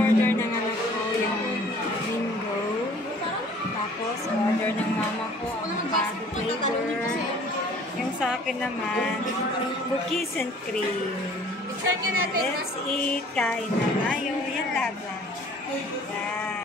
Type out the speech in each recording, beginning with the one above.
order ng anak ko yung mango. Tapos order ng mama ko avocado flavor. Yung sa akin naman, cookies and cream. Let's eat. Kain na tayo. Yan lang. Yeah.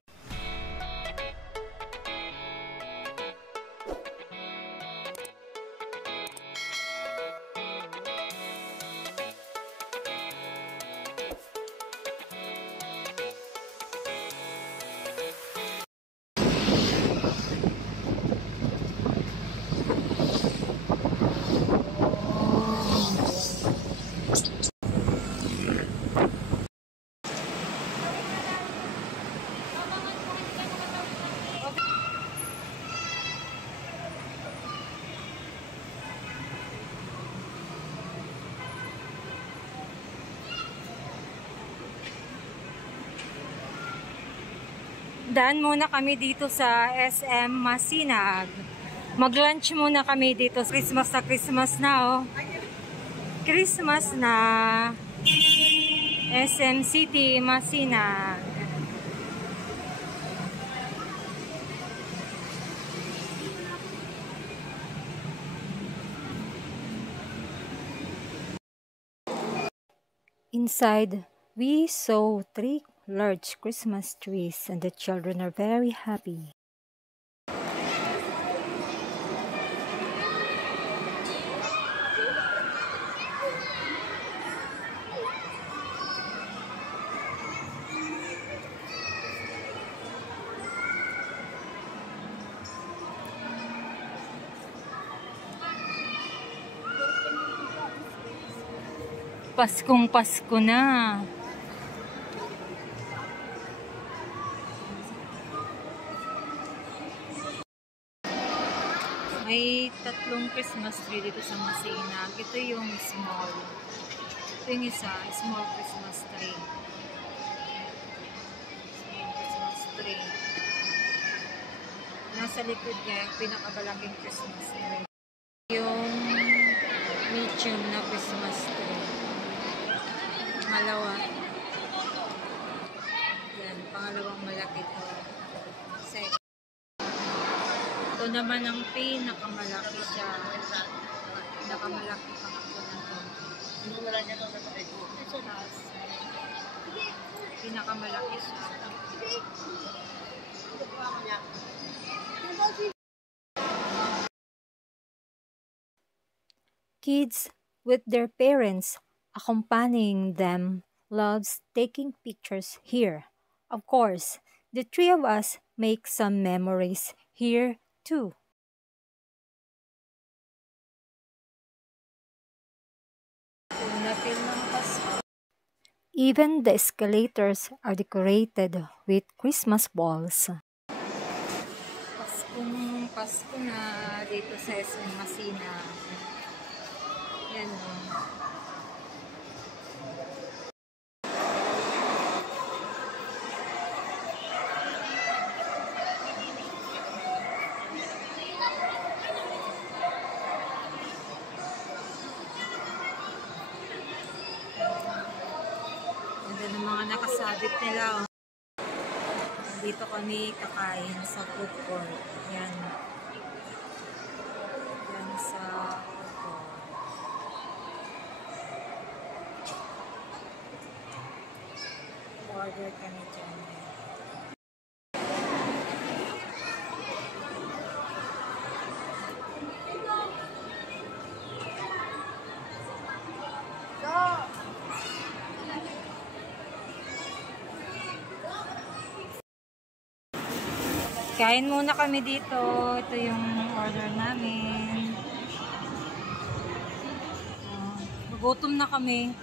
Daan muna kami dito sa SM Masinag. Mag-lunch muna kami dito. Christmas na oh. Christmas na. SM City Masinag. Inside, we saw 3 large Christmas trees and the children are very happy. Paskong Pasko na. May 3 Christmas tree dito sa Masinag. Ito yung small. Ito yung isa, small Christmas tree. Small Christmas tree. Nasa likod niya yung pinakamalaking Christmas tree. Yung medium na Christmas tree. Pangalawa. Yan, pangalawang malaki to. Second. Ito naman ang pinakamalaki siya. Pinakamalaki pang ako na to. Pinakamalaki siya. Kids with their parents accompanying them loves taking pictures here. Of course, the 3 of us make some memories here too. Even the escalators are decorated with Christmas balls. Pasko na dito sa SM Masinag. Yan o. Ng mga nakasabit nila. Dito kami kakain sa food court. Yan. Yan sa food court. Order kami dyan. Kain muna kami dito. Ito yung order namin. Gutom na kami.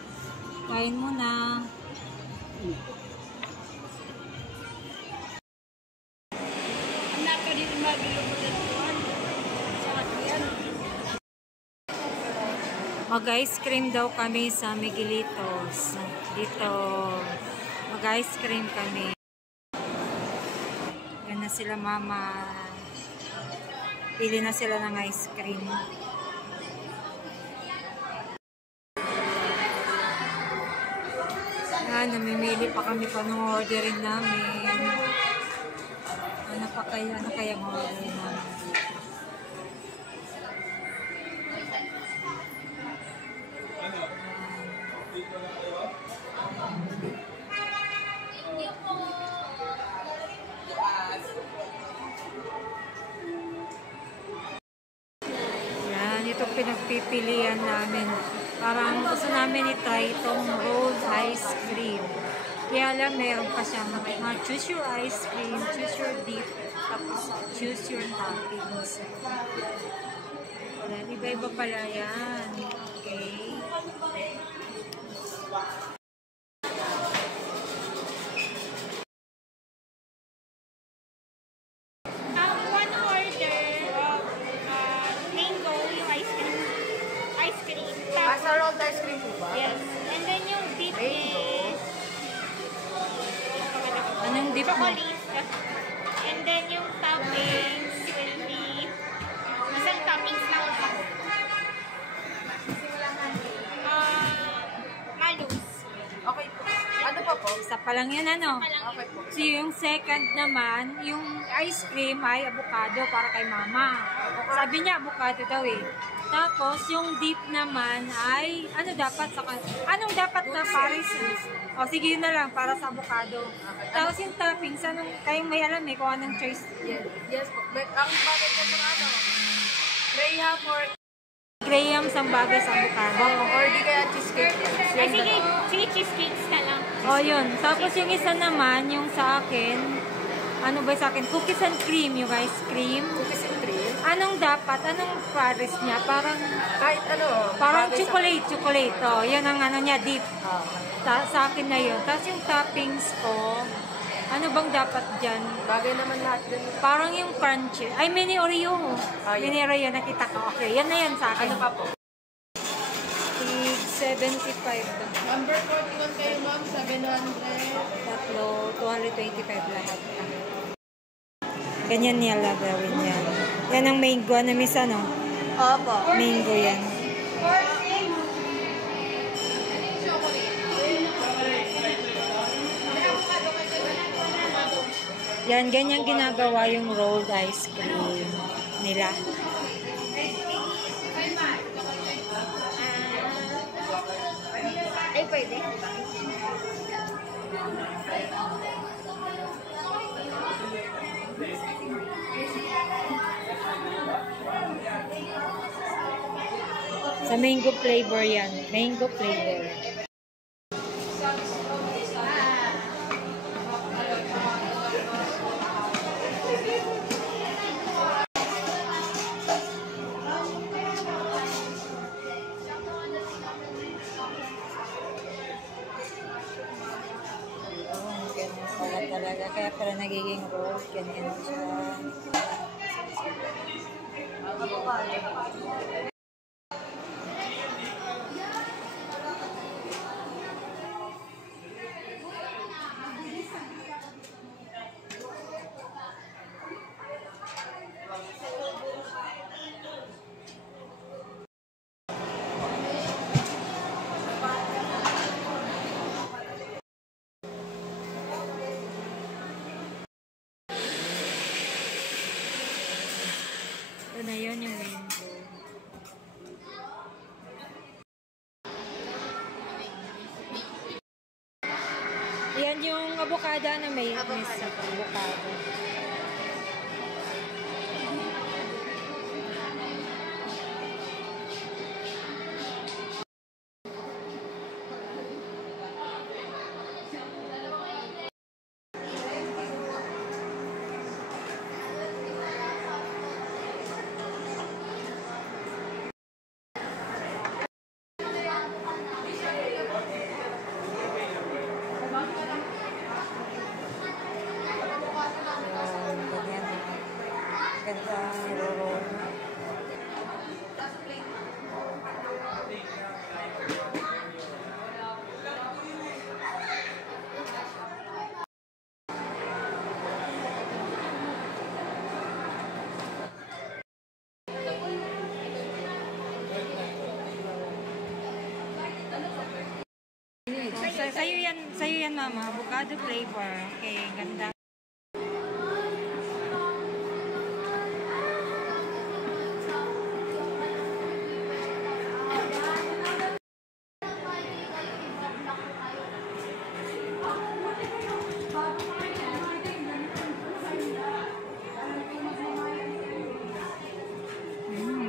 Kain muna. Mag-ice cream daw kami sa Miguelitos. Dito. Mag-ice cream kami. Yan na sila mama. Pili na sila ng ice cream. Yan, namimili pa kami pa nung orderin namin. Ano kaya ang orderin namin? Yan, itong pinagpipilian namin. Parang gusto namin i-try itong rolled ice cream. Kaya lang, meron pa siyang choose your ice cream, choose your dip, tapos choose your toppings. Yan, iba-iba pala yan. Okay. One order of mango, yung ice cream. Asa rolled ice cream po ba? Yes. And then yung dip is Anong dip mo? chocolate. And then yung toppings will be isang toppings lang. Malus. Okay po. Ano pa po? Isa pa lang yan, ano? Okay po. So, yung second naman, yung ice cream ay avocado para kay mama. Sabi niya, avocado daw eh. Tapos, yung dip naman ay, anong dapat na Paris? O, sige yun na lang, para sa avocado. Tapos yung toppings, kayong may alam eh, kung anong choice. Yes po. Ang bagay ko sa ano? Graham or Graham sa bagay sa avocado. or di kaya cheesecake. Ay, sige, cheesecakes na lang. O, yun. Tapos yung isa naman, yung sa akin, ano ba sa akin? Cookies and cream, yung ice cream. Cookies and cream. Anong dapat? Anong Paris niya? Parang Kahit ano. Parang bagay sa- chocolate. Oh, yun ang ano niya, dip. Ah, Sa akin na yun. Tapos yung toppings ko, ano bang dapat dyan? bagay naman lahat din. Parang yung crunchy. Ay, mini Oreo. Ah, yun. Mini Oreo, nakita ko. Okay, yan na yan sa akin. Ano pa po? 75 to. Number 41 kayo ma'am, 700. Tatlo, 225 lahat. Ganyan niya lang gawin yan. Yan ang mango. Ano, miss ano? Opo. Mango yan. Yan, ganyan ginagawa yung rolled ice cream nila. Ay, pwede. Sa mango flavor yan. Mango flavor. Ganyan pala talaga. Kaya pala nagiging roll. Ganyan siya. Ito na yun yung mango. Yan yung avocado na may miss sa avocado. mama, avocado flavor. Okay, ganda.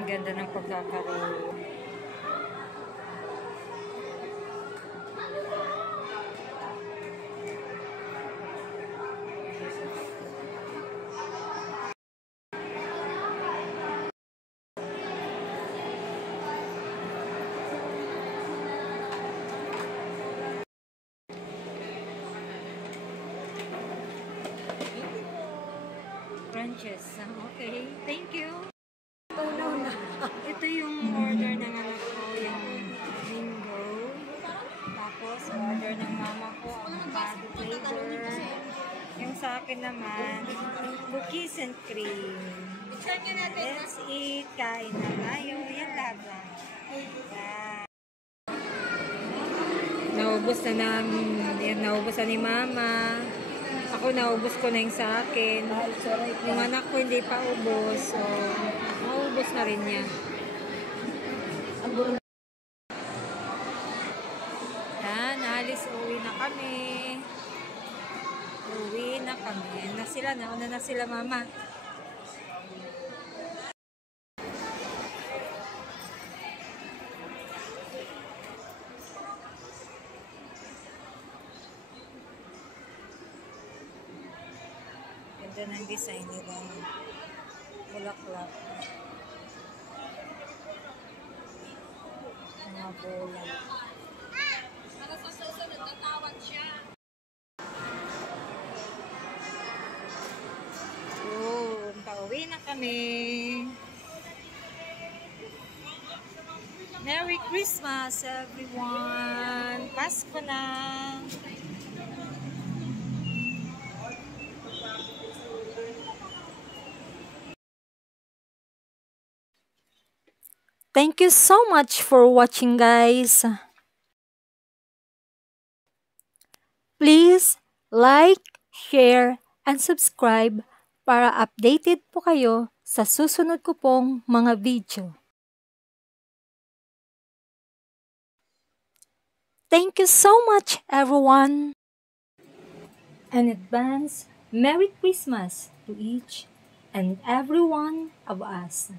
Ganda ng pagkakaroon. Crunches. Okay, thank you. Ito yung order ng anak ko, yung mango. Tapos order ng mama ko, avocado flavor. Yung sa akin naman, cookies and cream. Let's eat. Kain na tayo. Yan lang. Naubos na ni mama. Ako naubos ko na yung sa akin. Yung anak ko hindi pa ubos. So, maubos na rin niya. Yan, alis. Uwi na kami. Nauna na sila mama. Ganda ng design nila. Bulaklak. Mga bola. Para sa susunod, natawag siya. Pauwi na kami. Merry Christmas, everyone! Pasko na! Thank you so much for watching, guys. Please like, share, and subscribe para updated po kayo sa susunod ko pong mga video. Thank you so much, everyone. In advance, Merry Christmas to each and every one of us.